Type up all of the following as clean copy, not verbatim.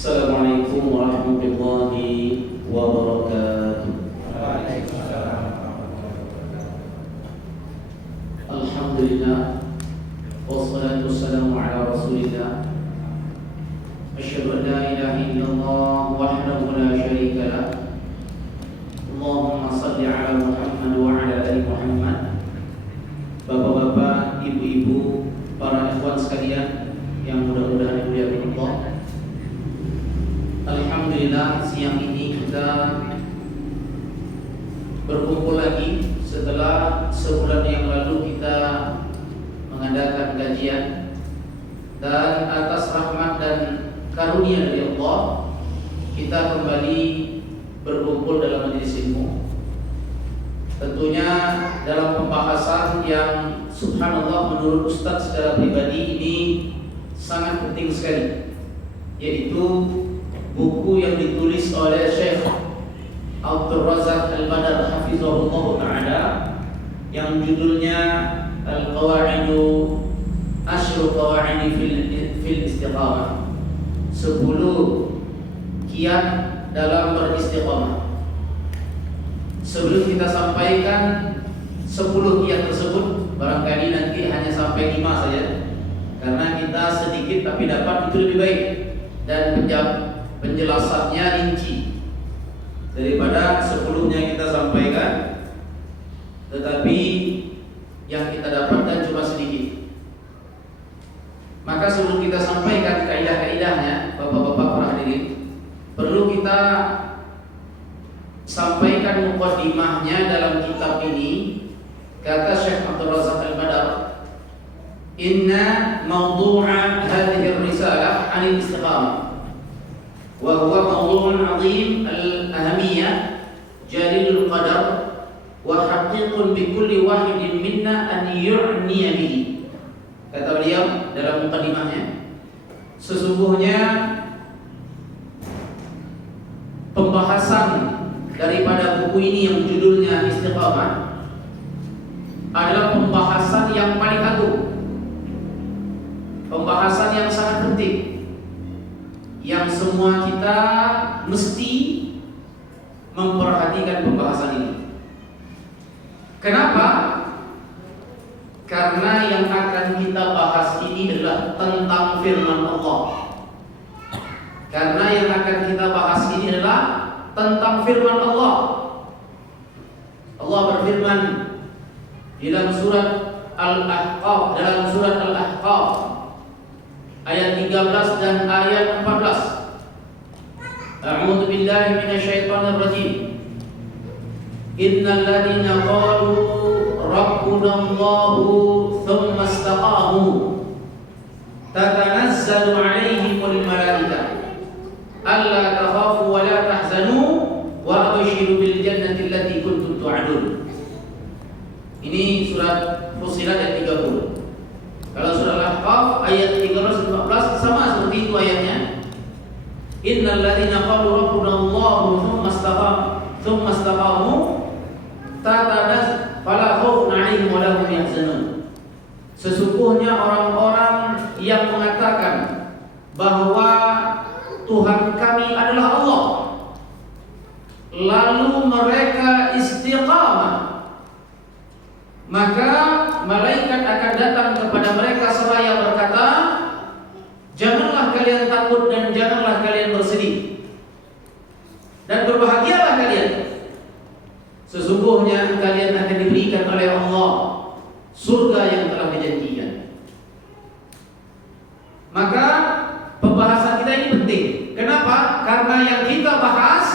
Assalamualaikum warahmatullahi wabarakatuh. Alhamdulillah, wassalatu wassalamu ala rasulillah. Asyhadu an la ilaha illallah wahdahu la syarika lah. Allahumma salli ala Muhammad wa ala ali Muhammad. Bapak-bapak, ibu-ibu, para ikhwan sekalian yang mudah-mudahan dimuliakan Allah. Alhamdulillah, siang ini kita berkumpul lagi setelah sebulan yang lalu kita mengadakan kajian, dan atas rahmat dan karunia dari Allah kita kembali berkumpul dalam majelis ilmu. Tentunya dalam pembahasan yang subhanallah menurut Ustaz secara pribadi ini sangat penting sekali, yaitu buku yang ditulis oleh Syekh Abdul Razak Al-Badar hafizahullah ta'ala yang judulnya Al-Qawa'idu Asyru Qawa'idi fil Istiqamah, 10 kiat dalam beristiqamah. Sebelum kita sampaikan 10 kiat tersebut, barangkali nanti hanya sampai 5 saja, karena kita sedikit tapi dapat itu lebih baik dan penjelasannya rinci daripada sebelumnya kita sampaikan, tetapi yang kita dapatkan cuma sedikit. Maka sebelum kita sampaikan kaidah-kaidahnya, bapak-bapak para hadirin, perlu kita sampaikan muqaddimahnya dalam kitab ini. Kata Syekh Abdul Razak Al-Badar, inna mawdu'a hadhihi ar-risalah 'anil istiqamah wa huwa mawdu'un 'azim al-ahamiyah jalilul qadar wa haqiqun bi kulli wahidin minna an yu'niya bihi. Kata beliau dalam muqaddimahnya, sesungguhnya pembahasan daripada buku ini yang judulnya Istiqamah adalah pembahasan yang paling agung, pembahasan yang sangat penting, yang semua kita mesti memperhatikan pembahasan ini. Kenapa? Karena yang akan kita bahas ini adalah tentang firman Allah. Karena yang akan kita bahas ini adalah tentang firman Allah. Allah berfirman dalam surat Al-Ahqaf ayat 13 dan ayat 14. A'udzu billahi minasyaitonir rajim. Innal ladzina qalu rabbuna Allahu tsumma istaqamu tatanazzalu 'alaihimul malaikatu alla takhafu wa la tahzanu wa abshiru bil jannati allati kuntum tu'adun. Ini surat Fussilat ayat 30. Kalau surah Al-Ahqaf ayat 13 dan 14 sama seperti itu ayatnya. Innal ladzina qalu rabbuna Allahu tsumma istaqamu tatanazzalu fala khaufun 'alaihim wa la hum yahzanun. Sesungguhnya orang-orang yang mengatakan bahwa Tuhan kami adalah Allah, lalu mereka istiqamah, maka malaikat akan datang kepada mereka seraya berkata, janganlah kalian takut dan janganlah kalian bersedih, dan berbahagialah kalian. Sesungguhnya kalian akan diberikan oleh Allah surga yang telah dijanjikan. Maka pembahasan kita ini penting. Kenapa? Karena yang kita bahas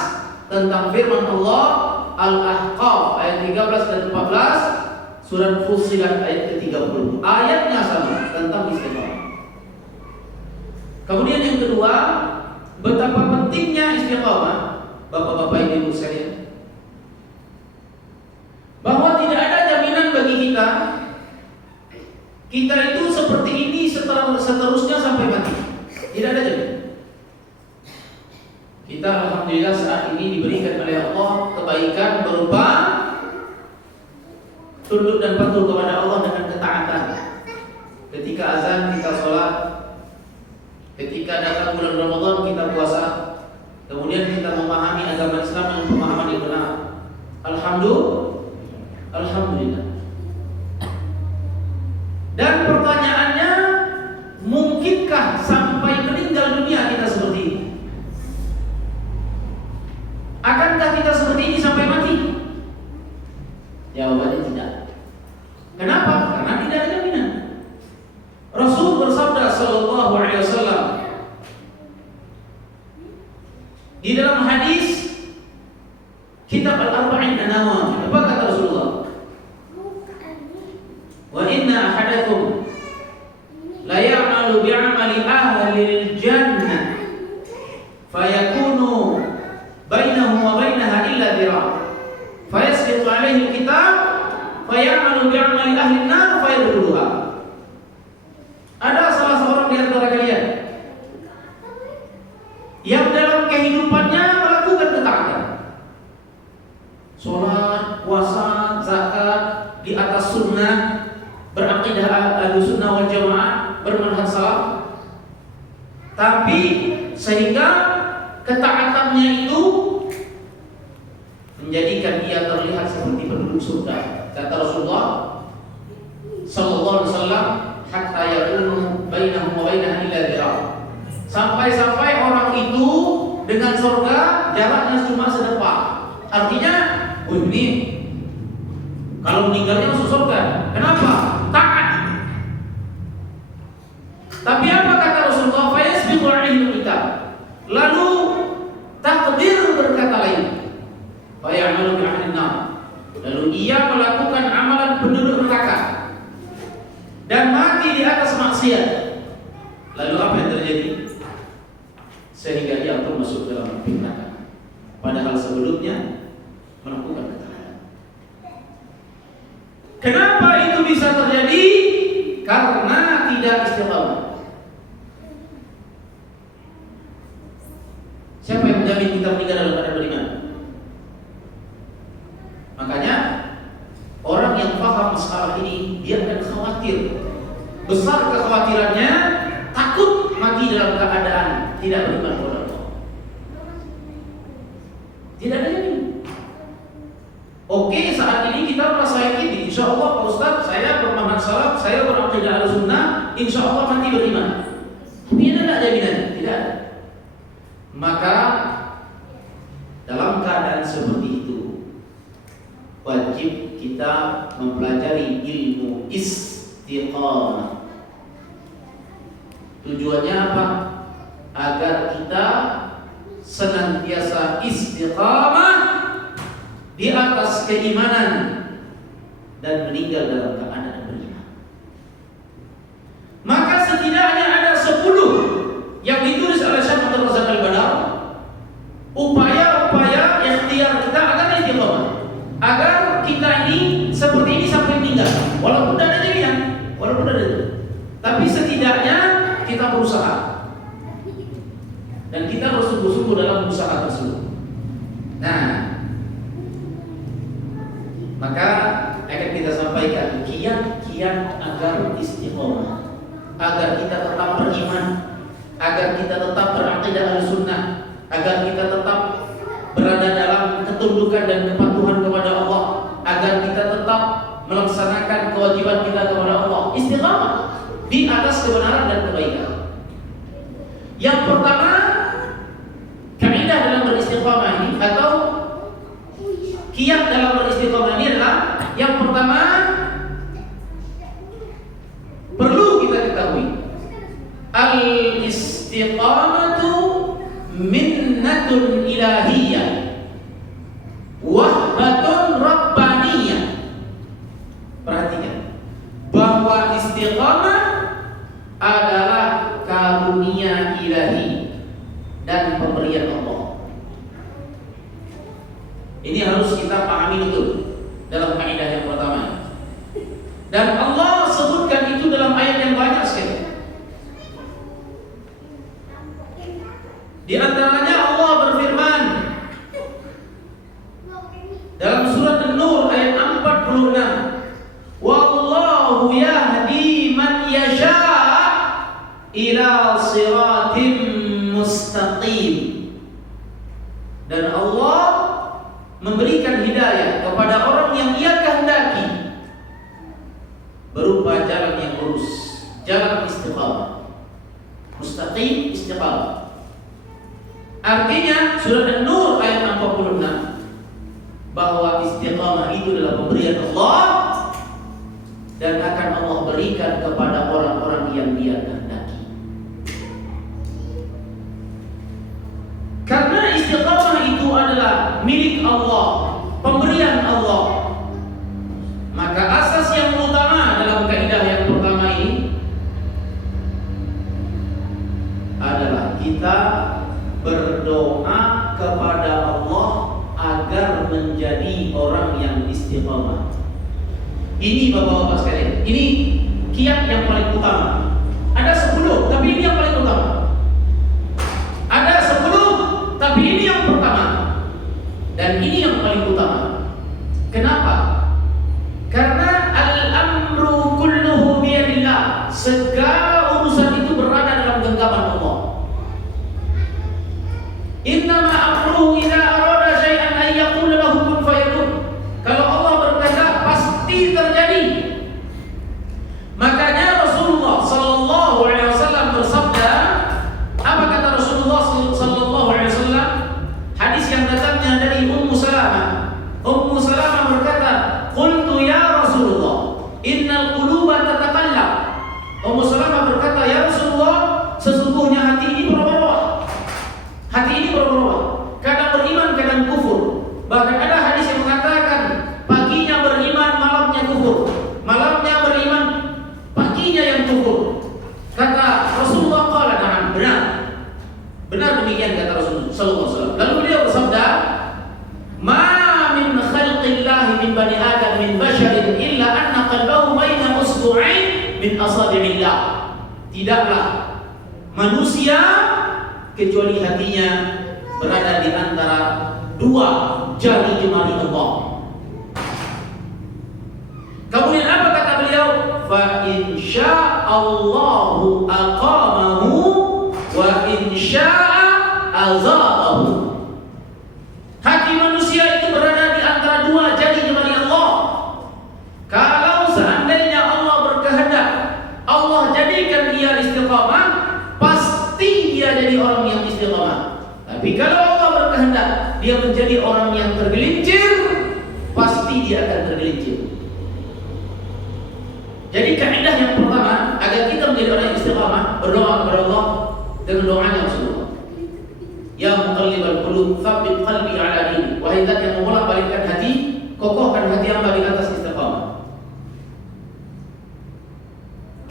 tentang firman Allah Al-Ahqaf ayat 13 dan 14, surat Fussilat ayat ke-30. Ayatnya sama tentang istiqamah. Kemudian yang kedua, betapa pentingnya istiqamah, bapak-bapak ibu sekalian, bahwa tidak ada jaminan bagi kita itu seperti ini seterusnya sampai mati. Tidak ada jaminan. Kita alhamdulillah saat ini diberikan oleh Allah kebaikan berupa tunduk dan patuh kepada Allah dengan ketaatan. Ketika azan kita sholat, ketika datang bulan Ramadan kita puasa Rasul bersabda sallallahu alaihi wasallam di dalam hadis kitab Al-Arba'in An-Nawawi, apa kata Rasulullah? Wa inna ahadakum la ya'malu bi'amali ahli al-jannah fayakunu bainahu wa bainaha illa dhira' fayasbiqu alaihi al-kitab fayamalu bi'amali ahli an-nar fayadkhuluha. Ada salah seorang di antara kalian yang dalam kehidupannya melakukan ketaatan, sholat, puasa, zakat di atas sunnah, beraqidah Ahlussunnah wal Jamaah, bermanhaj salaf, tapi sehingga ketaatannya itu menjadikan dia terlihat seperti penduduk surga. Kata Rasulullah sallallahu alaihi wasallam, hatta yakunu bainahu wa bainaha illa dhira'. Sampai-sampai orang itu dengan surga jaraknya cuma sedepak. Artinya, ini kalau meninggalnya masuk surga. Kenapa? Taat. Tapi apa kata Rasulullah? Fayasbiqu alaihi kitab. Lalu takdir berkata lain. Fayamalu bi ahli an-nar. Lalu ia melakukan amalan penduduk neraka dan mati di atas maksiat. Lalu apa yang terjadi? Sehingga dia pun masuk dalam api neraka, padahal sebelumnya melakukan ketaatan. Kenapa itu bisa terjadi? Karena tidak istiqamah. Siapa yang menjamin kita meninggal dalam keadaan beriman? Makanya orang yang paham masalah ini, dia akan khawatir. Besar kekhawatirannya, takut mati dalam keadaan tidak beriman kepada Allah. Tidak ada ini. Oke, saat ini kita merasa yakin, insya Allah Pak Ustaz, saya bermanhaj salaf, saya beraqidah Ahlussunnah, insya Allah mati beriman. Tapi ada jaminan? Tidak. Maka dalam keadaan seperti itu, wajib kita mempelajari ilmu istiqamah. Tujuannya apa? Agar kita senantiasa istiqamah di atas keimanan dan meninggal dalam keadaan beriman. Maka setidaknya ada 10 yang ditulis oleh Syekh Abdul Razak Al-Badar, upaya-upaya ikhtiar kita agar istiqamah, agar kita ini seperti ini sampai meninggal. Walaupun tidak ada jaminan, walaupun ada itu, tapi setidaknya kita berusaha dan kita harus sungguh-sungguh dalam usaha tersebut. Nah, maka akan kita sampaikan kiat-kiat agar istiqomah, agar kita tetap beriman, agar kita tetap beraqidah Ahlussunnah, agar kita tetap berada dalam ketundukan dan kepatuhan kepada Allah, agar kita tetap melaksanakan kewajiban kita kepada Allah, istiqamah di atas kebenaran dan kebaikan. Yang pertama, kaidah dalam beristiqamah ini atau kiat dalam beristiqamah ini adalah yang pertama, perlu kita ketahui al-istiqamatu minnatun ilahiyah wahbatun rabbaniyah. Perhatikan bahwa istiqamah adalah karunia ilahi dan pemberian Allah. Ini harus kita pahami betul dalam kaidah yang pertama. Dan Allah sebutkan itu dalam ayat yang banyak sekali. Di antaranya Allah berfirman dalam surat An-Nur ayat 46, "Wallahu yahdi man yasha' ila siratim mustaqim." Dan Allah memberikan hidayah kepada orang yang Ia kehendaki berupa jalan yang lurus, jalan istiqamah. Mustaqim, istiqamah. Artinya surat An-Nur ayat 46 bahwa istiqamah itu adalah pemberian Allah dan akan Allah berikan kepada orang-orang yang Dia kehendaki. Karena istiqamah itu adalah milik Allah, pemberian Allah, maka asas yang utama dalam kaidah yang pertama ini adalah kita berdoa kepada Allah agar menjadi orang yang istiqamah. Ini bapak-bapak sekalian, ini kiat yang paling utama. Ada 10, tapi ini yang paling utama. Ada 10, tapi ini yang pertama. Dan ini yang paling utama. Kenapa? Karena al-amru kulluhu biyadillah. Segala urusan itu berada dalam genggaman Allah. Innama amruhu idza arada syai'an ay yaqula lahu kun fayakun. Kalau Allah berkehendak pasti terjadi. Makanya Rasulullah sallallahu alaihi wasallam bersabda, apa kata Rasulullah sallallahu alaihi wasallam? Hadis yang datangnya dari Ummu Salamah. Ummu Salamah berkata, "Qultu ya Rasulullah, innal quluba tataqallab." Ummu Salamah berkata, "Ya Rasulullah, sesungguhnya hati ini berubah-ubah." Hati ini berubah-ubah. Kadang beriman, kadang kufur. Bahkan ada hadis yang mengatakan paginya beriman, malamnya kufur. Malamnya beriman, paginya yang kufur. Kata Rasulullah, qala na'am, benar. Benar demikian kata Rasulullah sallallahu alaihi wasallam. Lalu beliau bersabda, "Ma min khalqillahi min bani Adam min basharin illa anna qalbahu baina usbu'ain min asabi'illah." Tidaklah manusia kecuali hatinya berada di antara 2 jari jemari Allah. Kemudian apa kata beliau? Fa insya'allahu aqamahu wa insya'a azabahu. Hati manusia itu berada di antara 2 jari jemari Allah. Kalau seandainya Allah berkehendak, Allah jadikan dia istiqamah, pasti dia jadi orang yang istiqamah. Tapi kalau Allah berkehendak dia menjadi orang yang tergelincir, pasti dia akan tergelincir. Jadi kaidah yang pertama agar kita menjadi orang yang istiqamah, berdoa kepada Allah dengan doanya Rasulullah. Ya muqallibal qulub, tsabbit qalbi ala dinik. Wahai zat yang membolak-balikkan hati, kokohkan hati hamba di atas istiqamah.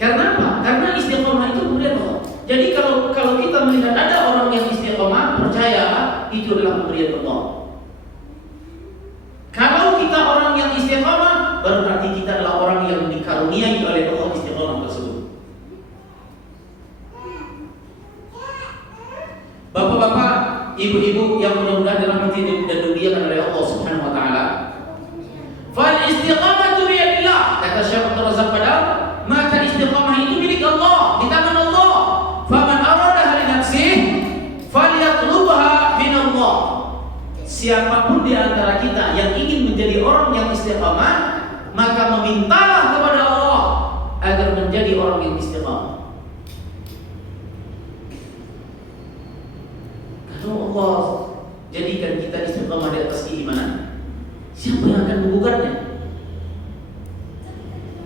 Karena apa? Karena istiqamah itu pemberian Allah. Jadi kalau kita melihat ada orang yang istiqamah, percaya itu adalah pemberian Allah. Kalau kita orang yang istiqamah, berarti kita adalah orang yang dikaruniai oleh Allah istiqamah tersebut. Bapak-bapak, ibu-ibu yang mudah-mudahan dirahmati dan dimuliakan oleh Allah Subhanahu wa taala. Fal istiqamatu bi yadillah, kata Syekh Abdul Razak Badar, maka istiqamah itu milik Allah, di tangan Allah. Faman aradaha li nafsihi falyatlubha min Allah. Siapapun di antara kita yang ingin menjadi orang yang istiqamah, maka memintalah kepada Allah agar menjadi orang yang istiqamah. Kalau Allah jadikan kita istiqamah di atas keimanan, siapa yang akan menggugatnya?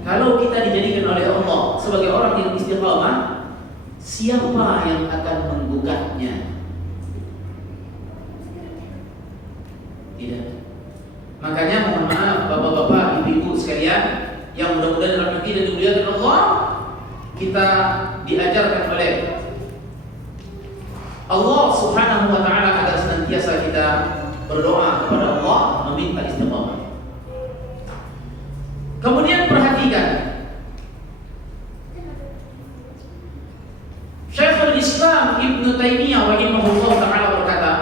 Kalau kita dijadikan oleh Allah sebagai orang yang istiqamah, siapa yang akan menggugatnya? Tidak. Makanya mohon maaf bapak-bapak, ibu-ibu sekalian yang mudah-mudahan dalam hati dan dimuliakan Allah, kita diajarkan oleh Allah Subhanahu wa taala agar senantiasa kita berdoa kepada Allah meminta istiqamah. Kemudian perhatikan, Syekhul Islam Ibn Taimiyah rahimahullah taala berkata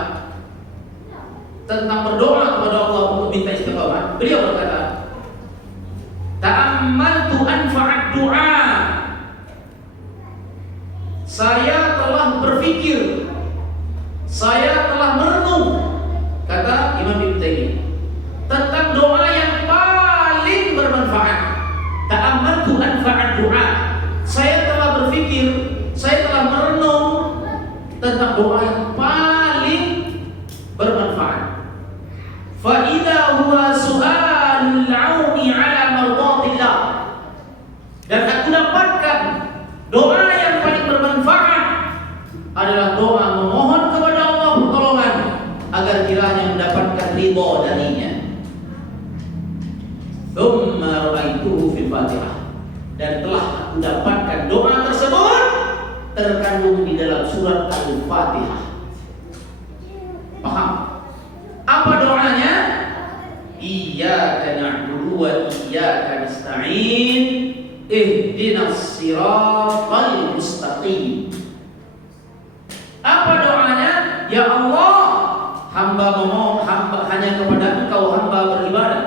tentang berdoa kepada Allah untuk minta istiqamah. Beliau berkata, "Ta'ammaltu anfa'ad du'a." Saya telah berpikir, saya telah merenung, kata Imam Ibn Taimiyah, tentang doa yang paling bermanfaat. Ta'ammaltu anfa'ad du'a. Saya telah berpikir, saya telah merenung tentang doa yang paling bermanfaat. Fa idza huwa su'alul 'auni 'ala mardatillah. adalah doa memohon kepada Allah pertolongan agar kiranya mendapatkan ridha darinya. Tsumma ra'aituhu fil Fatihah, dan telah aku dapatkan doa tersebut terkandung di dalam surat Al-Fatihah. Paham? Apa doanya? Iyyaka na'budu wa iyyaka nasta'in ihdinas siratal mustaqim. Apa doanya? Ya Allah, hamba memohon, hanya kepada Engkau hamba beribadah,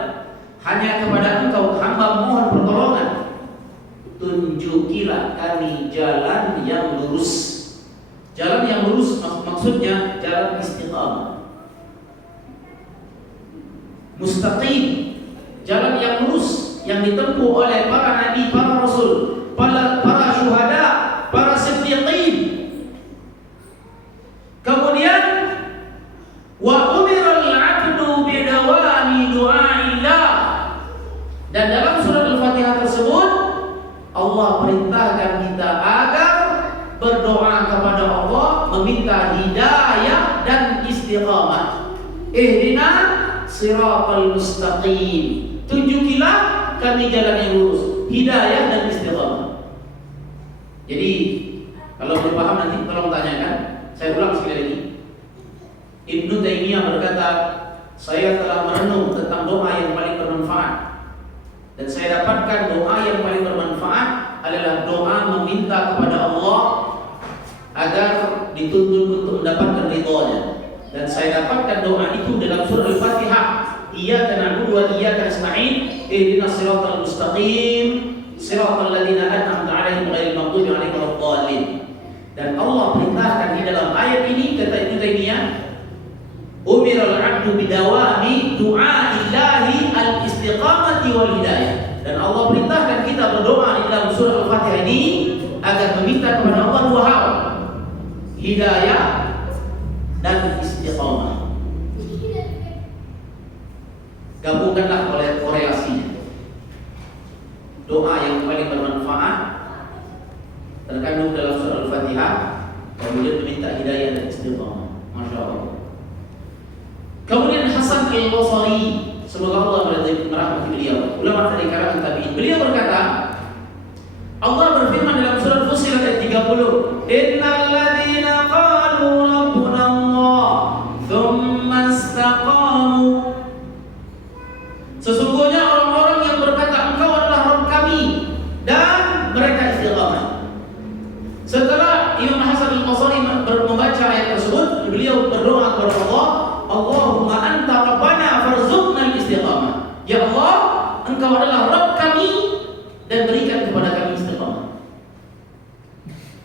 hanya kepada Engkau hamba memohon pertolongan. Tunjukilah kami jalan yang lurus. Jalan yang lurus maksudnya jalan istiqamah. Mustaqim, jalan yang lurus yang ditempuh oleh para nabi, para rasul, para syuhada, para siddiqin. Kemudian wa umiral 'abdu bidawami du'aillah, dan dalam surat Al-Fatihah tersebut Allah perintahkan kita agar berdoa kepada Allah, meminta hidayah dan istiqamah. Ihdina siratal mustaqim, tunjukilah kami jalan yang lurus, hidayah dan istiqamah. Jadi kalau belum paham nanti tolong tanyakan. Saya ulang sekali lagi. Ibnu Taimiyah berkata, saya telah merenung tentang doa yang paling bermanfaat, dan saya dapatkan doa yang paling bermanfaat adalah doa meminta kepada Allah agar dituntun untuk mendapatkan ridhonya. Dan saya dapatkan doa itu dalam surah Al-Fatihah. Iyyaka na'budu wa iyyaka nasta'in ihdinas siratal mustaqim siratal ladzina an'amta 'alaihim ghairil maghdubi 'alaihim waladdallin. Dan Allah perintahkan di dalam ayat ini, kata Ibnu Taimiyah, umiral 'abdu bidawami du'aillahi al-istiqamati wal hidayah. Dan Allah perintahkan kita berdoa di dalam surah Al-Fatihah ini agar meminta kepada Allah dua hal, hidayah dan istiqamah. Gabungkanlah oleh korelasinya. Doa yang paling bermanfaat terkandung dalam surah Al-Fatihah, kemudian meminta hidayah dan istiqamah. Masya Allah. Kemudian Hasan Al-Basri, semoga Allah merahmati beliau, ulama dari kalangan tabi'in, beliau berkata, Allah berfirman dalam surah Fussilat ayat 30, innal ladzina qalu rabbuna Allah tsumma istaqamu, sesungguhnya orang-orang yang berkata Engkau adalah Rabb kami dan mereka istiqamah. Setelah Imam Hasan Al-Basri membaca ayat tersebut, beliau berdoa kepada Allah, Allahumma anta rabbana farzuqna al-istiqamah. Ya Allah, Engkau adalah Rabb kami dan berikan kepada kami istiqamah.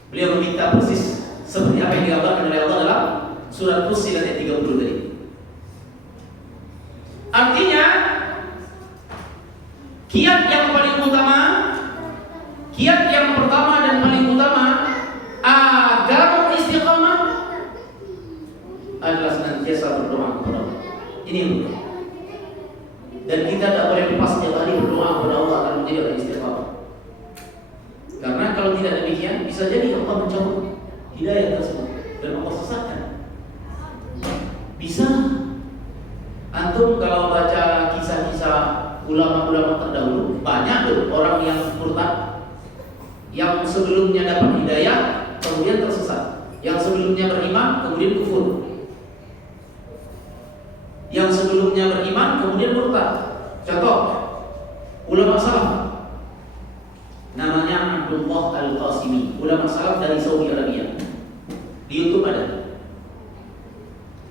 Beliau meminta persis seperti apa yang digambarkan oleh Allah dalam surat Fussilat ayat 30 tadi. Artinya, kiat yang paling utama, kiat yang pertama dan paling utama agar istiqamah adalah senantiasa berdoa kepada Allah. Ini yang pertama. Dan kita tidak boleh lepas setiap hari berdoa kepada Allah agar menjadi orang istiqamah. Karena kalau tidak demikian, bisa jadi Allah mencabut hidayah tersebut dan Allah sesatkan. Bisa. Antum kalau baca kisah-kisah ulama-ulama terdahulu, banyak tuh orang yang murtad, yang sebelumnya dapat hidayah kemudian tersesat, yang sebelumnya beriman kemudian kufur, yang sebelumnya beriman kemudian murtad. Contoh, ulama salaf namanya Abdullah Al-Qasimi, ulama salaf dari Saudi Arabia. Di YouTube ada.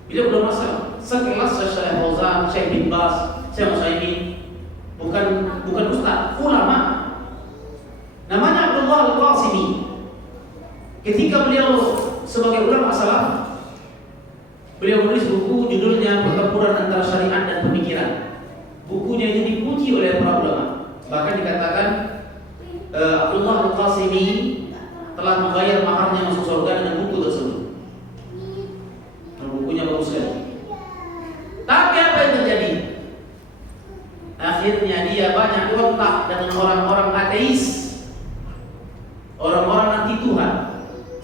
Beliau ulama salaf sekelas Syekh Fauzan, Syekh bin Baz, Syekh Utsaimin, bukan ustaz, ulama. Namanya Abdullah Al-Qasimi. Ketika beliau sebagai ulama salaf, beliau menulis buku judulnya Pertempuran Antara Syariat dan Pemikiran. Bukunya ini dipuji oleh para ulama. Bahkan dikatakan Abdullah Al-Qasimi telah membayar maharnya masuk surga dengan buku tersebut. Dan bukunya bagus sekali. Tapi apa yang terjadi? Akhirnya dia banyak kontak dengan orang-orang ateis, orang-orang anti Tuhan,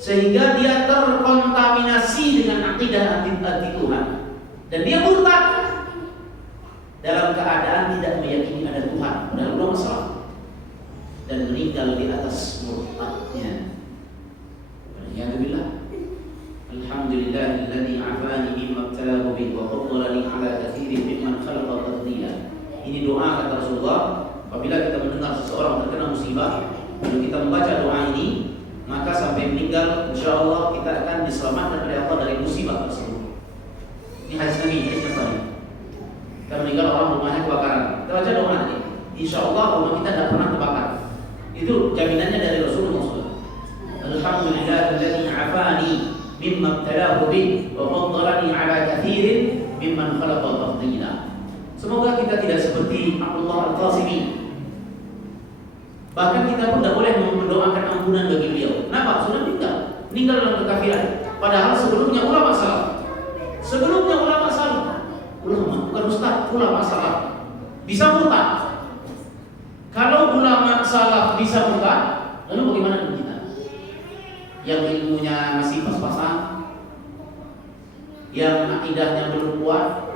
sehingga dia terkontaminasi dengan akidah anti Tuhan, dan dia murtad dalam keadaan tidak meyakini ada Tuhan, padahal belum masalah, dan meninggal di atas murtadnya. Alhamdulillah, alhamdulillahilladzi afani mimma ibtalahu bihi wa faddalani ala katsirin mimman khalaqa tafdila. Ini doa kata Rasulullah. Apabila kita mendengar seseorang terkena musibah, lalu kita membaca doa ini, maka sampai meninggal insyaallah kita akan diselamatkan oleh Allah dari musibah tersebut. Ini hadis Nabi, hadis Nabi. Kita meninggal orang rumahnya kebakaran, kita baca doa ini, insyaallah rumah kita tidak pernah terbakar. Itu jaminannya dari Rasulullah SAW. Alhamdulillahilladzi afani mimma ibtalahu bihi wa faddalani ala katsirin mimman khalaqa tafdila. Semoga kita tidak seperti Abdullah Al-Qasimi. Bahkan kita pun tidak boleh mendoakan ampunan bagi beliau. Kenapa? Sudah meninggal dalam kekafiran. Padahal sebelumnya ulama salah. Sebelumnya ulama salah. Ulama, bukan ustaz, ulama salah. Bisa murtad. Kalau ulama salah bisa murtad, lalu bagaimana dengan kita? Yang ilmunya masih pas-pasan, yang akidahnya belum kuat,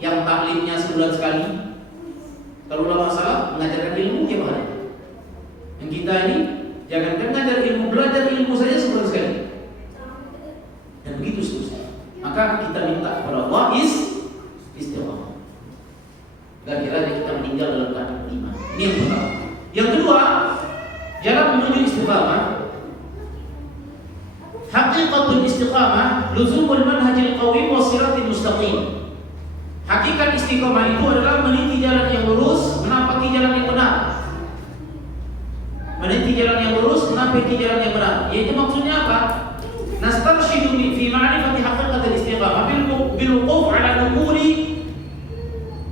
yang taklimnya sebulan sekali. Kalau ulama salah mengajarkan ilmu tiap hari. Yang kita ini jangankan mengajar ilmu, belajar ilmu saja sebulan sekali. Dan begitu seterusnya. Maka kita minta kepada Allah istiqamah. Dan kiranya kita meninggal dalam keadaan iman. Ini yang pertama. Yang kedua, jalan menuju istiqamah. Haqiqatul istiqamah luzumul manhajil qawim wassiratil mustaqim. Hakikat istiqamah itu adalah meniti jalan yang lurus, menapaki jalan yang benar. Meniti jalan yang lurus, menapaki jalan yang benar. Yaitu maksudnya apa? Nastarshidu fi ma'rifati haqiqatil istiqamah bil wuquf 'ala umuri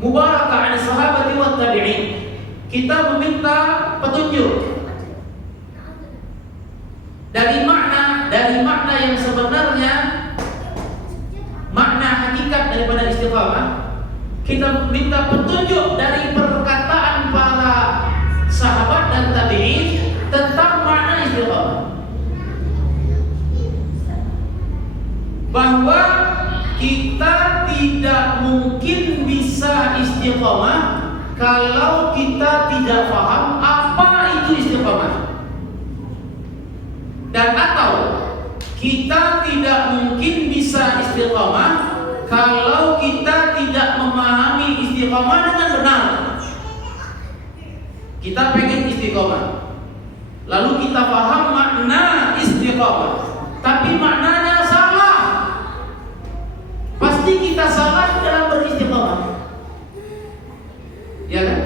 mubarakah 'an sahabati wat tabi'in. Kita meminta petunjuk dari makna yang sebenarnya, makna hakikat daripada istiqamah. Kita minta petunjuk dari perkataan para sahabat dan tabi'in tentang makna istiqamah, bahwa kita tidak mungkin bisa istiqamah kalau kita tidak paham apa itu istiqamah. Dan atau kita tidak mungkin bisa istiqamah kalau kita tidak memahami istiqamah dengan benar. Kita pengen istiqamah, lalu kita paham makna istiqamah, tapi maknanya salah. Pasti kita salah dalam beristiqamah, ya kan?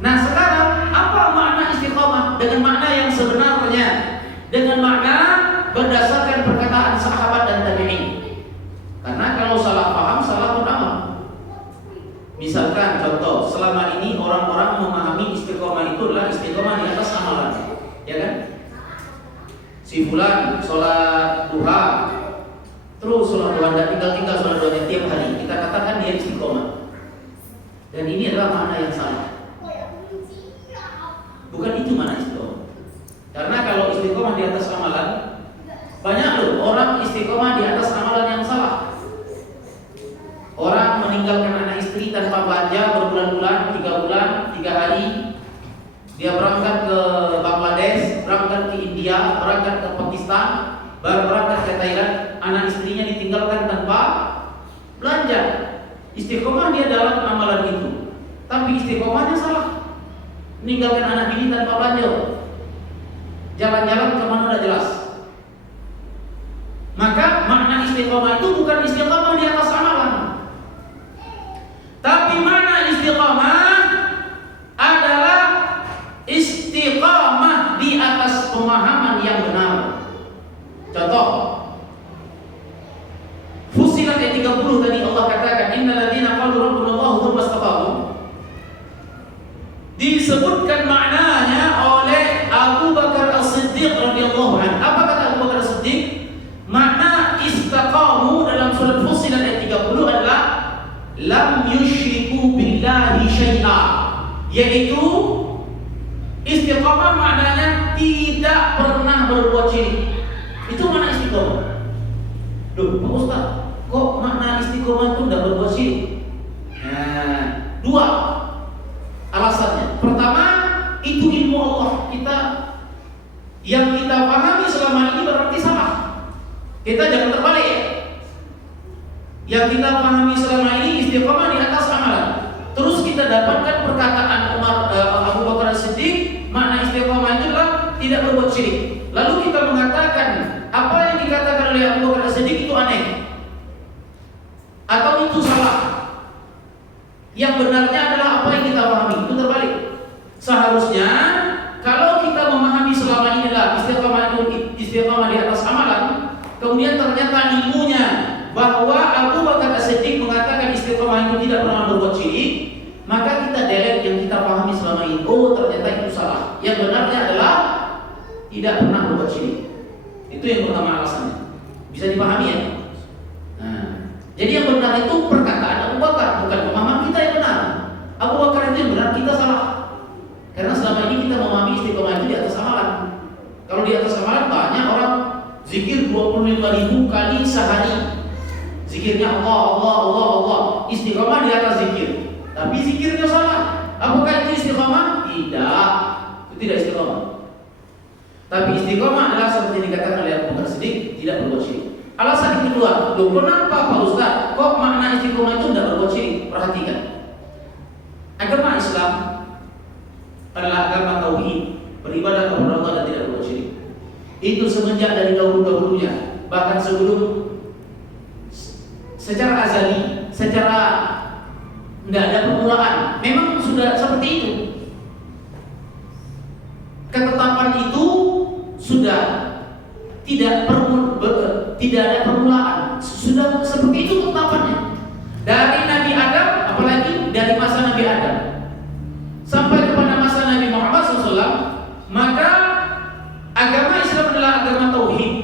Nah sekarang apa makna istiqamah dengan makna yang sebenarnya, dengan makna berdasarkan perkataan sahabat dan tabi'in. Karena kalau salah paham, salah beramal. Misalkan contoh, selama ini orang-orang memahami istiqamah itu adalah istiqamah di atas amalan, ya kan? Si fulan sholat duha, terus sholat duha dan tinggal sholat duha tiap hari, kita katakan dia istiqamah. Dan ini adalah makna yang salah. Bukan itu makna istiqamah. Karena kalau istiqamah di atas amalan, banyak loh orang istiqamah di atas amalan yang salah. Orang meninggalkan anak istri tanpa belanja berbulan-bulan, 3 bulan, 3 hari. Dia berangkat ke Bangladesh, berangkat ke India, berangkat ke Pakistan, baru berangkat ke Thailand. Anak istrinya ditinggalkan tanpa belanja. Istiqomah dia dalam amalan itu, tapi istiqomahnya salah. Meninggalkan anak bini tanpa belanja, jalan-jalan kemana udah jelas. Maka makna istiqomah itu bukan istiqomah di atas amalan, tapi makna istiqomah adalah istiqamah di atas pemahaman yang benar. Contoh, Fussilat ayat 30 tadi Allah katakan innal ladzina qalu rabbuna Allah tsumma istaqamu. Disebutkan maknanya oleh Abu Bakar As-Siddiq radhiyallahu anhu. Apa kata Abu Bakar As-Siddiq? Makna istaqamu dalam surat Fussilat ayat 30 adalah lam yusyriku billahi syai'a, yaitu istiqamah maknanya tidak pernah pernah berbuat syirik. Itu makna istiqomah. Loh, Pak Ustaz, kok makna istiqomah itu tidak berbuat syirik? Nah, dua alasannya. Pertama, itu ilmu Allah yang kita pahami selama ini berarti salah. Kita jangan terbalik ya. Yang kita pahami selama ini istiqomah di atas amalan. Terus kita dapatkan perkataan Abu Bakar As-Siddiq, makna istiqomah itu adalah tidak berbuat syirik. Lalu kita mengatakan apa yang dikatakan oleh Abu Bakar As-Siddiq itu aneh atau itu salah. Yang benarnya adalah apa yang kita pahami. Itu terbalik. Seharusnya kalau kita memahami selama ini adalah istiqomah itu istiqomah di atas amalan, kemudian ternyata ilmunya bahwa Abu Bakar As-Siddiq mengatakan istiqomah itu tidak pernah berbuat syirik, maka kita delete yang kita pahami selama ini. Oh, ternyata itu salah. Yang benarnya adalah tidak pernah berbuat syirik. Itu yang pertama alasannya. Bisa dipahami ya? Nah, jadi yang benar itu perkataan Abu Bakar, bukan pemahaman kita yang benar. Abu Bakar itu yang benar, kita salah. Karena selama ini kita memahami istiqomah itu di atas amalan. Kalau di atas amalan banyak orang zikir 25.000 kali sehari. Zikirnya Allah, Allah, Allah, Allah. Istiqomah di atas zikir. Tapi zikirnya salah. Apakah itu istiqomah? Tidak. Itu tidak istiqomah. Tapi istiqomah adalah seperti dikatakan oleh Abu Bakar Siddiq, tidak berbuat syirik. Alasan yang kedua, loh kenapa Pak Ustaz kok makna istiqomah itu tidak berbuat syirik? Perhatikan. Agama Islam adalah agama tauhid, beribadah kepada Allah dan tidak berbuat syirik. Itu semenjak dari dahulu-dahulunya, bahkan sebelum secara azali, secara tidak ada permulaan, memang sudah seperti itu. Ketetapan itu sudah tidak ada permulaan, sudah seperti itu ketetapannya. Dari Nabi Adam, apalagi dari masa Nabi Adam sampai kepada masa Nabi Muhammad SAW, maka agama Islam adalah agama tauhid.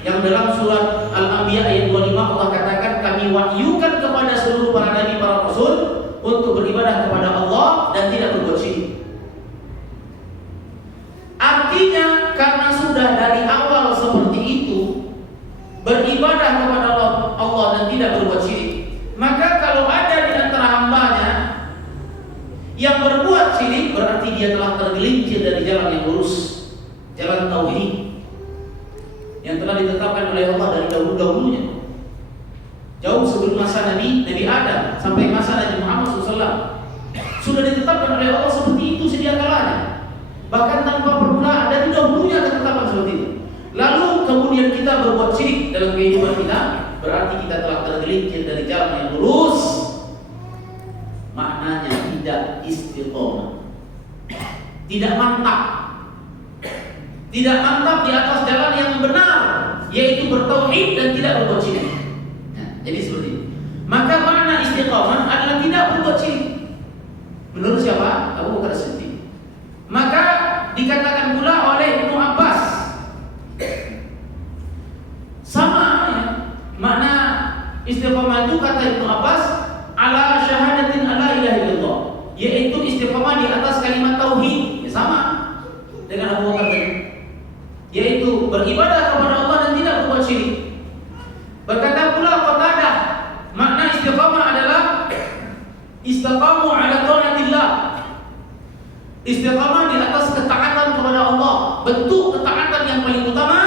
Yang dalam surat Al-Anbiya ayat 25 Allah katakan, kami wahyukan kepada seluruh para nabi, para rasul untuk beribadah kepada Allah dan tidak berbuat syirik. Artinya karena sudah dari awal seperti itu, beribadah kepada Allah dan tidak berbuat syirik, maka kalau ada di antara hambanya yang berbuat syirik, berarti dia telah tergelincir dari jalan yang lurus, jalan tauhid yang telah ditetapkan oleh Allah dari dahulu-dahulunya, jauh sebelum masa Nabi Adam sampai masa Nabi Muhammad SAW. Sudah ditetapkan oleh Allah seperti itu sedia kalanya, bahkan tanpa permulaan, dari dahulunya ketetapan seperti itu. Lalu kemudian kita berbuat syirik dalam kehidupan kita, berarti kita telah tergelincir dari jalan yang lurus. Maknanya tidak istiqomah, tidak mantap, tidak mantap di atas jalan yang benar, yaitu bertauhid dan tidak berbuat syirik. Nah, jadi seperti itu. Maka makna istiqomah adalah tidak berbuat syirik. Menurut siapa? Abu Bakar As-Siddiq. Maka dikatakan pula oleh Ibnu Abbas, sama ya, makna istiqomah itu kata Ibnu Abbas, ala syahadatin alla ilaha illallah, yaitu istiqomah di atas kalimat tauhid. Ya, sama dengan Abu Bakar tadi, yaitu beribadah kepada Allah dan tidak berbuat syirik. Berkata pula Qatadah, makna istiqamah adalah istiqamu ala taatillah, istiqamah di atas ketaatan kepada Allah. Bentuk ketaatan yang paling utama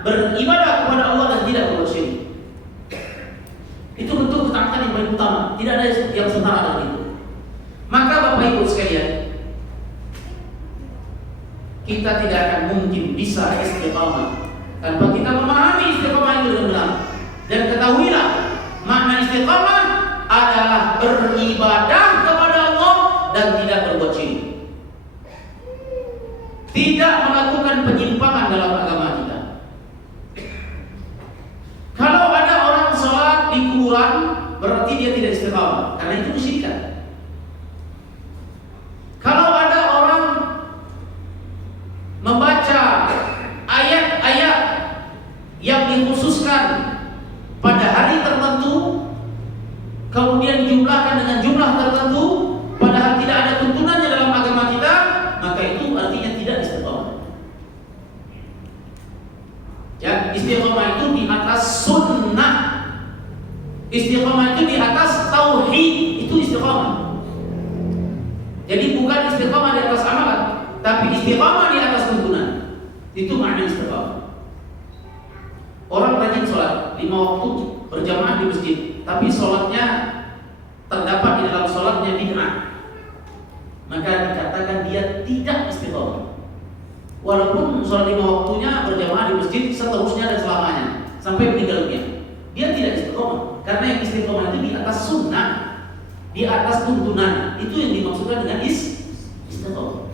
beribadah kepada Allah dan tidak berbuat syirik. Itu bentuk ketaatan yang paling utama, tidak ada yang setara dengan itu. Maka Bapak Ibu sekalian, kita tidak akan mungkin bisa istiqamah tanpa kita memahami istiqamah itu dengan benar. Dan ketahuilah, makna istiqamah adalah beribadah kepada Allah dan tidak berbuat syirik, tidak melakukan penyimpangan dalam agama kita. Kalau ada orang sholat di kuburan, berarti dia tidak istiqamah, karena itu kesyirikan. Kalau ada orang membaca ayat-ayat yang dikhususkan pada hari tertentu, kemudian dijumlahkan dengan jumlah tertentu, padahal tidak ada tuntunannya dalam agama kita, maka itu artinya tidak istiqamah. Ya, istiqomah itu di atas sunnah. Istiqomah itu di atas tauhid, itu istiqomah. Jadi bukan istiqomah di atas amalan, tapi istiqomah di atas tuntunan. Itu makna istiqomah. Orang rajin sholat 5 waktu berjamaah di masjid, tapi sholatnya terdapat di dalam sholatnya bid'ah, maka dikatakan dia tidak istiqomah. Walaupun sholat 5 waktunya berjamaah di masjid seterusnya dan selamanya sampai meninggal dunia, dia tidak istiqomah. Karena yang istiqomah itu di atas sunnah, di atas tuntunan. Itu yang dimaksudkan dengan istiqomah.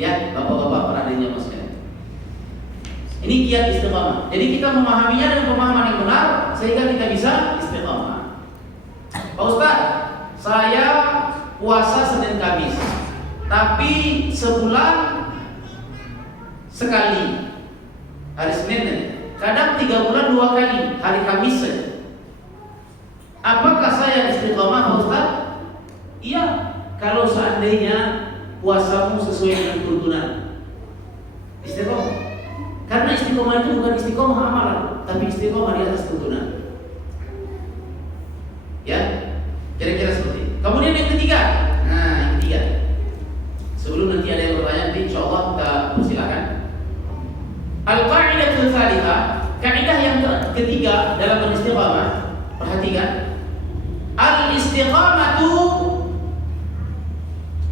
Ya, bapak-bapak para hadirin sekalian. Ini kiat istiqomah. Jadi kita memahaminya dengan pemahaman yang benar sehingga kita bisa istiqomah. Pak Ustaz, saya puasa Senin Kamis, tapi sebulan sekali. Hari Senin, kadang 3 bulan 2 kali, hari Kamis saja. Apakah saya istiqomah, Pak Ustaz? Iya, kalau seandainya puasamu sesuai dengan tuntunan, istiqomah. Karena istiqomah itu bukan istiqomah amalan, tapi istiqomah di atas tuntunan. Ya, kira-kira seperti itu. Kemudian yang ketiga, yang ketiga. Sebelum nanti ada yang bertanya, nanti insya Allah kita persilakan. Al-qa'idatul tsalitsah, kaidah yang ketiga dalam beristiqamah. Perhatikan. Al-istiqamatu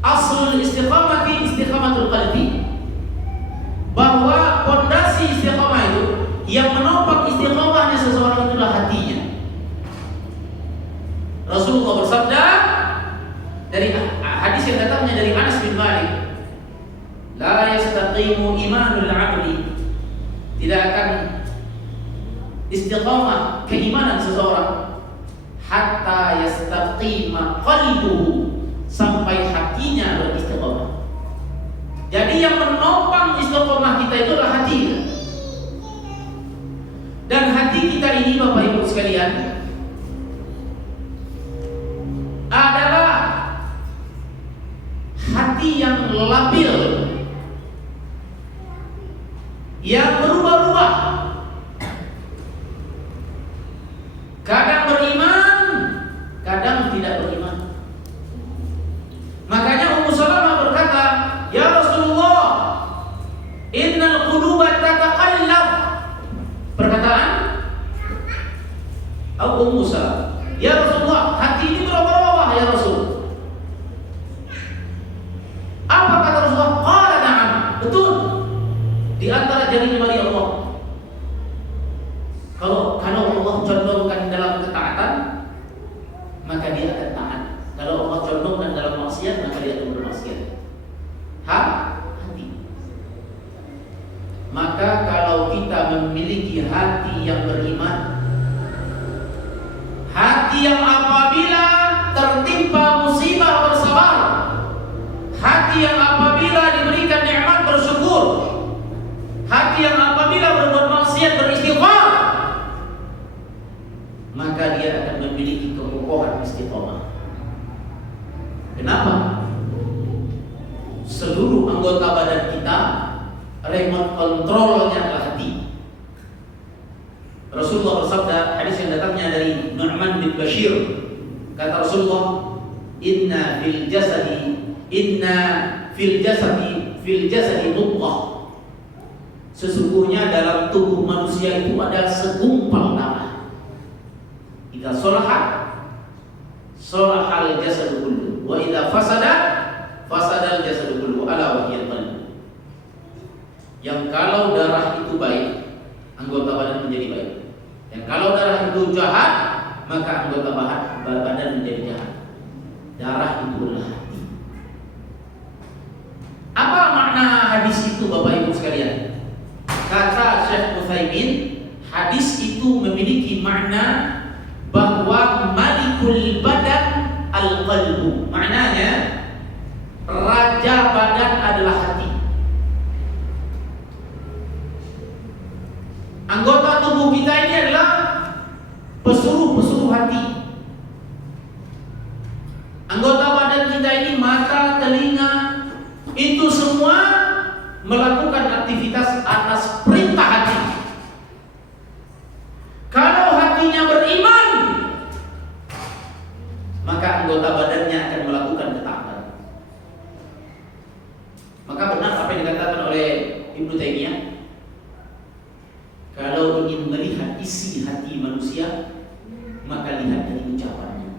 aslul istiqamati istiqamatul qalbi. Bahwa pondasi istiqamah itu yang menopang istiqamahnya seseorang itulah hatinya. Rasulullah bersabda dari hadis yang datangnya dari Anas bin Malik, la yastaqimu imanul 'abdi, tidak akan istiqamah keimanan seseorang hatta yastaqima qalbuhu, sampai hatinya beristiqamah. Jadi yang menopang istiqomah kita itu adalah hati. Dan hati kita ini, Bapak Ibu sekalian, adalah hati yang labil, yang berubah-ubah. Kadang beriman, kadang tidak beriman. Makanya Ummu Salamah berkata, "Ya Rasulullah, innal quluba tataqallab." Perkataan Ummu Salamah, "Ya Rasulullah, hati ini berubah-ubah ya Rasul." Apa kata Rasulullah? Qala na'am, betul. Di antara jari jemari Allah. Kalau Allah condongkan dalam ketaatan, maka dia akan taat. Kalau Allah condongkan dalam maksiat, maka dia akan bermaksiat. Hati. Maka kalau kita memiliki hati yang beriman, hati yang apabila tertimpa musibah bersabar, hati yang apabila diberikan nikmat bersyukur, hati yang apabila berbuat maksiat beristighfar, maka dia akan memiliki kekokohan istiqomah. Kenapa? Seluruh anggota badan kita, remote kontrolnya adalah hati. Rasulullah bersabda, hadis yang datangnya dari Nu'man bin Bashir, kata Rasulullah, inna fil jasadi mudghah. Sesungguhnya dalam tubuh manusia itu ada segumpal darah. Idza salahal jasadu kullu, wa idza fasadal jasadu kullu, ala wa hiya qalb. Yang kalau darah itu baik, anggota badan menjadi baik. Dan kalau darah itu jahat, maka anggota badan menjadi jahat. Darah itu adalah hati. Apa makna hadis itu, Bapak Ibu sekalian? Kata Syekh Utsaimin, hadis itu memiliki makna bahwa malikul badan al-qalbu. Maknanya raja badan adalah hati. Anggota tubuh kita ini adalah pesuruh hati. Anggota badan kita ini mata, telinga, itu semua melakukan aktivitas atas Ibnu Taimiyah, kalau ingin melihat isi hati manusia, maka lihat dari ucapannya.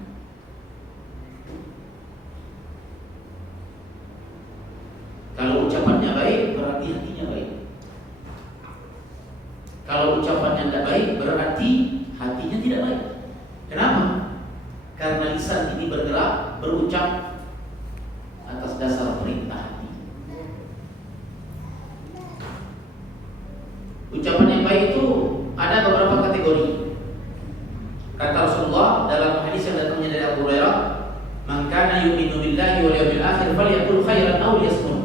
Kalau ucapannya baik, berarti hatinya baik. Kalau ucapannya tidak baik, berarti hatinya tidak baik. Kenapa? Karena lisan ini bergerak, berucap atas dasar perintah hati. Ucapan yang baik itu ada beberapa kategori. Kata Rasulullah dalam hadis yang datangnya dari Abu Hurairah, "Man kana yu'minu billahi wal yawmil akhir falyaqul khairan aw liyasmut."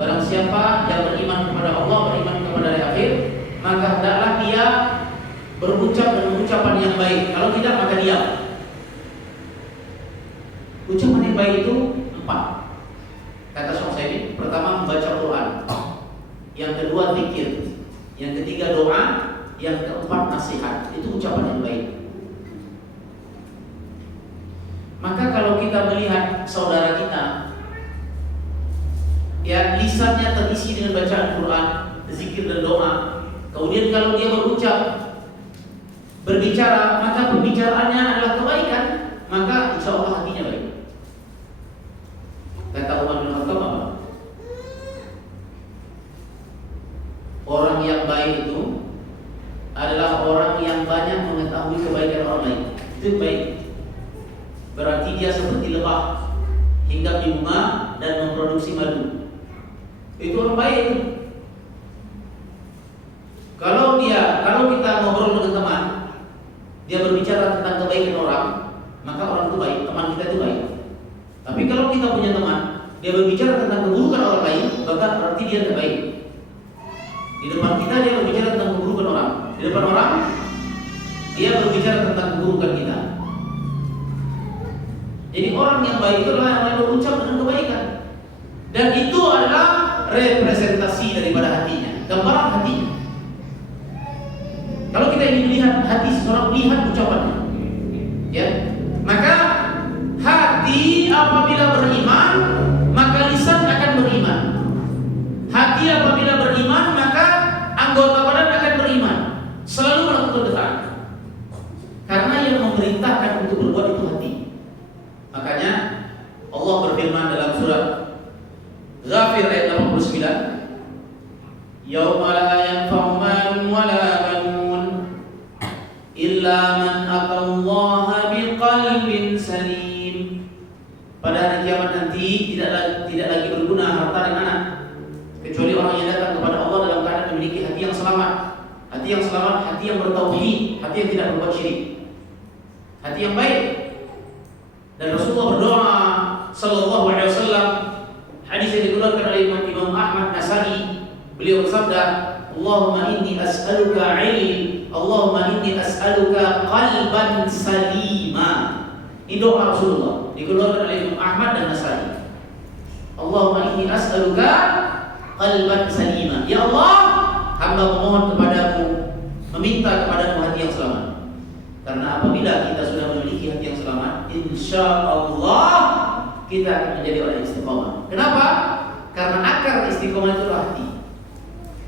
Barang siapa yang beriman kepada Allah, beriman kepada hari akhir, maka hendaklah dia berucap dengan ucapan yang baik. Kalau tidak, maka diam. Ucapan yang baik itu 4. Kata Syekh, pertama membaca Quran, yang kedua zikir, yang ketiga doa, yang keempat nasihat. Itu ucapan yang baik. Maka kalau kita melihat saudara kita, ya lisannya terisi dengan bacaan Quran, zikir dan doa, kemudian kalau dia berucap, berbicara, maka pembicaraannya adalah kebaikan, maka insya Allah hatinya baik. Kata Umar bin Khattab apa? Orang yang baik itu adalah orang yang banyak mengetahui kebaikan orang lain. Itu baik. Berarti dia seperti lebah, hinggap di bunga dan memproduksi madu. Itu orang baik. Kalau kita ngobrol dengan teman, dia berbicara tentang kebaikan orang, maka orang itu baik, teman kita itu baik. Tapi kalau kita punya teman, dia berbicara tentang keburukan orang lain, maka berarti dia tidak baik. Di depan kita dia berbicara tentang keburukan orang, di depan orang dia berbicara tentang keburukan kita. Jadi orang yang baik itu adalah yang berucap dengan kebaikan, dan itu adalah representasi daripada hatinya, gambaran hatinya. Kalau kita ingin melihat hati seseorang, lihat ucapannya, ya. Maka hati apabila beriman, maka lisan akan beriman. Hati apabila beriman, maka anggota badan akan beriman. Selalu melakukan doa. Karena yang memerintahkan untuk berbuat itu hati. Makanya Allah berfirman dalam surat Ghafir ayat 89, "Yauma la yanfa'u malun wala banun illa man atallaha biqalbin salim." Pada hari kiamat nanti tidak lagi berguna harta dan anak, kecuali orang yang datang kepada Allah dalam keadaan memiliki hati yang selamat. Hati yang selamat, hati yang bertauhid, hati yang tidak berbuat syirik, hati yang baik. Dan Rasulullah berdoa sallallahu alaihi wasallam, hadis yang dikeluarkan oleh Imam Ahmad Nasai, beliau bersabda, "Allahumma inni as'aluka ilm, Allahumma inni as'aluka qalban salima." Ini doa Rasulullah, dikeluarkan oleh Imam Ahmad dan Nasai. Allahumma inni as'aluka qalban salima. Ya Allah, hamba memohon kepadamu, meminta kepadamu hati yang selamat. Karena apabila kita sudah memiliki hati yang selamat, insya Allah kita akan menjadi orang istiqomah. Kenapa? Karena akar istiqomah itu adalah hati.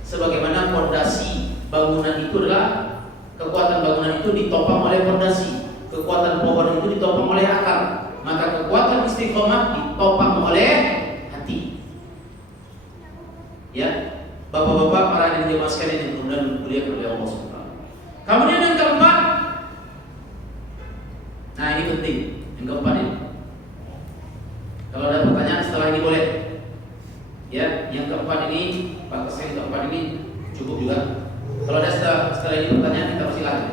Sebagaimana fondasi bangunan itu adalah, kekuatan bangunan itu ditopang oleh fondasi, kekuatan pohon itu ditopang oleh akar, maka kekuatan istiqomah ditopang oleh hati. Ya, bapak-bapak para hadirin jemaah sekalian yang kemudian dimuliakan oleh Allah Subhanahu. Kemudian yang keempat, nah ini penting, yang keempat ini. Kalau ada pertanyaan setelah ini boleh. Ya, yang keempat ini, Pak Keseng, keempat ini cukup juga. Kalau ada setelah ini pertanyaan, kita persilakan.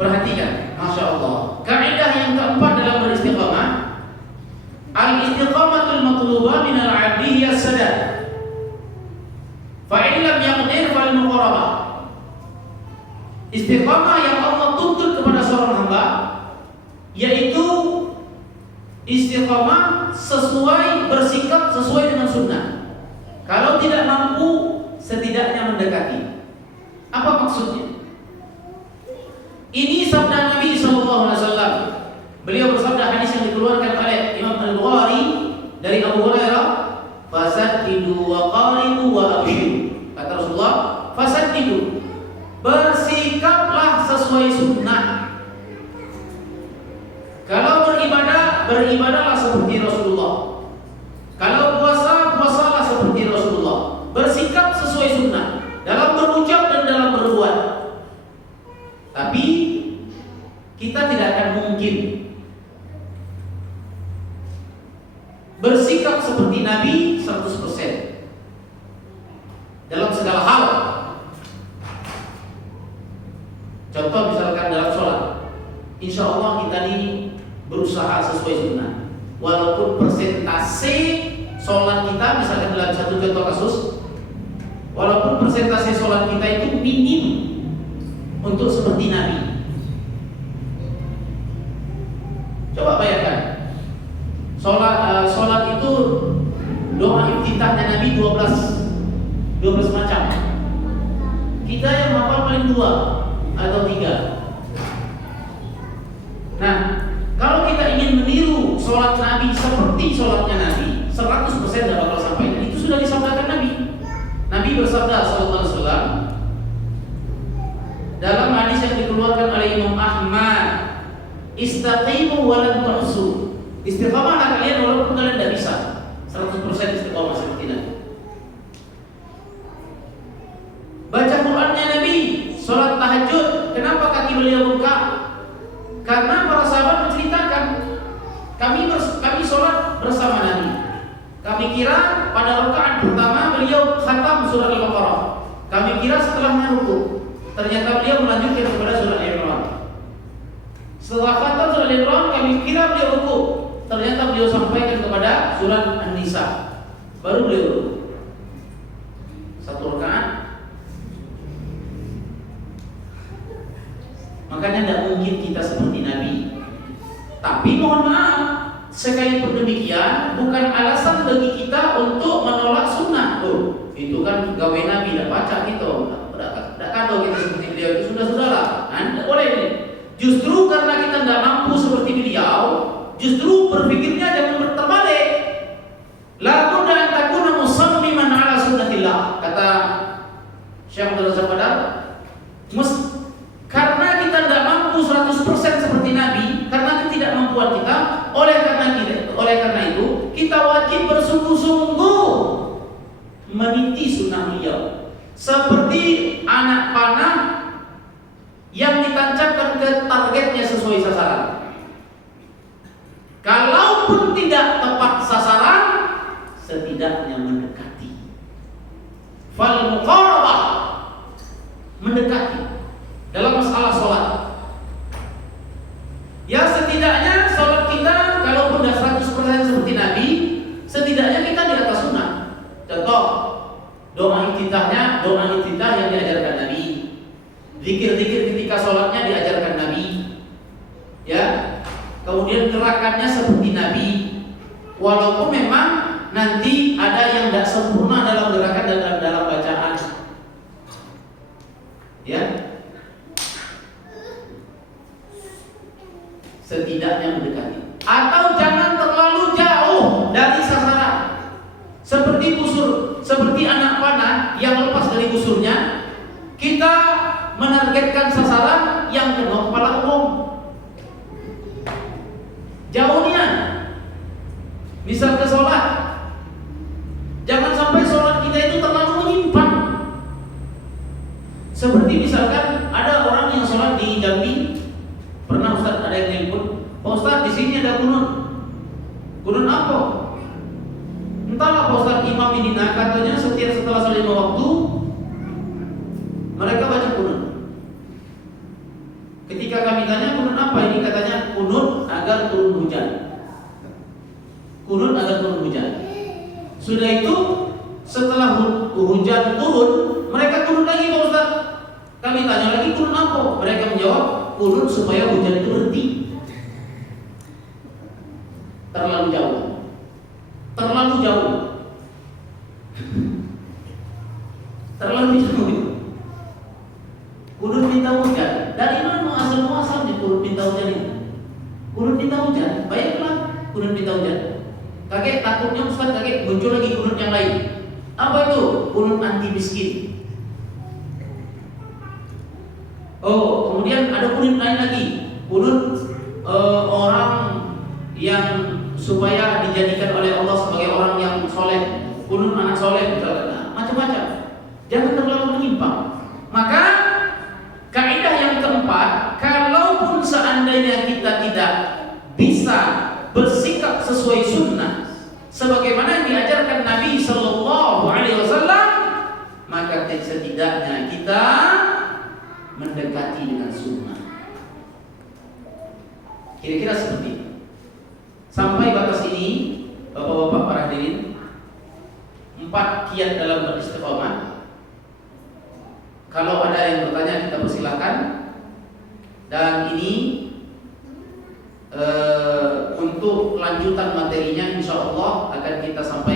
Perhatikan, Masya Allah, kaidah yang keempat dalam beristiqamah, al-istiqamatul matlubah minal 'abdi hiya sadad. Fa in lam yaqdir fal muqarabah. Istiqamah yang Allah tuntut kepada seorang hamba, yaitu istiqamah sesuai, bersikap sesuai dengan sunnah. Kalau tidak mampu, setidaknya mendekati. Apa maksudnya? Ini sabda Nabi SAW. Beliau bersabda, hadis yang dikeluarkan oleh Imam Al-Bukhari dari Abu Hurairah, "Fasaddidu wa qaribu wa abshiru. Kata Rasulullah, fasaddidu, bersikaplah sesuai sunnah. Kalau beribadah, beribadahlah seperti Rasulullah. Kalau puasa, puasalah seperti Rasulullah. Bersikap sesuai sunnah dalam berucap dan dalam berbuat. Tapi kita tidak akan mungkin bersikap seperti Nabi 100% dalam segala hal. Contoh misalkan dalam sholat, insya Allah kita ini berusaha sesuai sunnah. Walaupun persentase sholat kita, misalkan dalam satu contoh kasus, walaupun persentase sholat kita itu minim untuk seperti Nabi. Coba bayangkan, sholat itu doa iftitahnya Nabi 12 macam. Kita yang hafal paling 2 atau 3. Nah, kalau kita ingin meniru sholat Nabi seperti sholatnya Nabi, 100% tidak bakal sampai. Dan itu sudah disabdakan Nabi. Nabi bersabda sallallahu alaihi wasallam dalam hadis yang dikeluarkan oleh Imam Ahmad, istaqimu wa lan tuhsu. Istiqamahlah kalian walaupun kalian tidak bisa 100% istiqamah seperti Nabi. Baca Qur'annya Nabi, sholat tahajud, kenapa kaki beliau bengkak? Karena para sahabat menceritakan, kami sholat bersama Nabi. Kami kira pada rakaat pertama beliau khatam surah Al-Baqarah. Kami kira setelahnya rukuk. Ternyata beliau melanjutkan kepada surah Al-Imran. Setelah khatam surah Al-Imran, kami kira beliau rukuk. Ternyata beliau sampaikan kepada surah An-Nisa. Baru beliau rukuk. Satu rakaat. Makanya tidak mungkin kita seperti Nabi. Tapi mohon maaf, sekalipun demikian bukan alasan bagi kita untuk menolak sunnah. Oh, itu kan gawe Nabi, tidak baca gitu. Tidak kata kita seperti beliau, itu sudah-sudahlah. Tidak boleh ini. Justru karena kita tidak mampu seperti beliau, justru berpikirnya jangan terbalik. La budda an takuna musammiman ala sunnatillah. Kata Syekh Abdul Razak Badar, karena kita tidak mampu 100% seperti Nabi, karena ketidakmampuan kita, oleh karena itu kita wajib bersungguh-sungguh meniti sunnah beliau, seperti anak panah yang ditancapkan ke targetnya sesuai sasaran. Kalaupun tidak tepat sasaran, setidaknya mendekati. Fal muqarabah, mendekati dalam masalah sholat. Ya setidaknya sholat kita kalaupun sudah 100% seperti Nabi, setidaknya kita di atas sunnah. Contoh, doa iftitah yang diajarkan Nabi, zikir-zikir ketika sholatnya diajarkan Nabi, ya. Kemudian gerakannya seperti Nabi, walaupun memang nanti ada yang tidak sempurna dalam gerakan dan dalam bacaan, ya. Setidaknya mendekati, atau jangan terlalu jauh dari sasaran. Seperti anak panah yang lepas dari busurnya, kita menargetkan sasaran yang kena kepala umum. Jauhnya, misal ke sholat, jangan sampai sholat kita itu terlalu menyimpang. Seperti misalkan ada orang yang sholat di Jambi. Pernah Ustaz ada yang nelpon, Pak Ustaz di sini ada kunut. Kunut apa? Entahlah Pak Ustaz, imam ini katanya setelah salat 5 waktu mereka baca kunut. Ketika kami tanya kunut apa ini, katanya kunut agar turun hujan. Kunut agar turun hujan. Sudah itu setelah hujan turun, mereka kunut lagi Pak Ustaz. Kami tanya lagi kunut apa? Mereka menjawab kunut supaya hujan itu berhenti. Terlalu jauh. Terlalu jauh. Terlalu jauh. Kunut minta hujan. Dari mana asal-muasalnya kunut minta hujan ini? Kunut minta hujan. Baiklah, kunut minta hujan. Kakek takutnya Ustaz, kakek muncul lagi kunut yang lain. Apa itu? Kunut anti miskin. Oh, kemudian ada kunut lain lagi. Kunut orang yang supaya dijadikan oleh Allah sebagai orang yang soleh. Kunut anak soleh misalnya. Nah, macam-macam. Jangan terlalu menyimpang. Maka kaidah yang keempat, kalaupun seandainya kita tidak bisa bersikap sesuai sunnah sebagaimana yang diajarkan Nabi Sallallahu Alaihi Wasallam, maka setidaknya kita mendekati dengan sunnah. Kira-kira seperti itu. Sampai batas ini, bapak-bapak para hadirin, 4 kiat dalam beristiqomah. Kalau ada yang bertanya kita persilakan. Dan ini untuk lanjutan materinya insya Allah akan kita sampaikan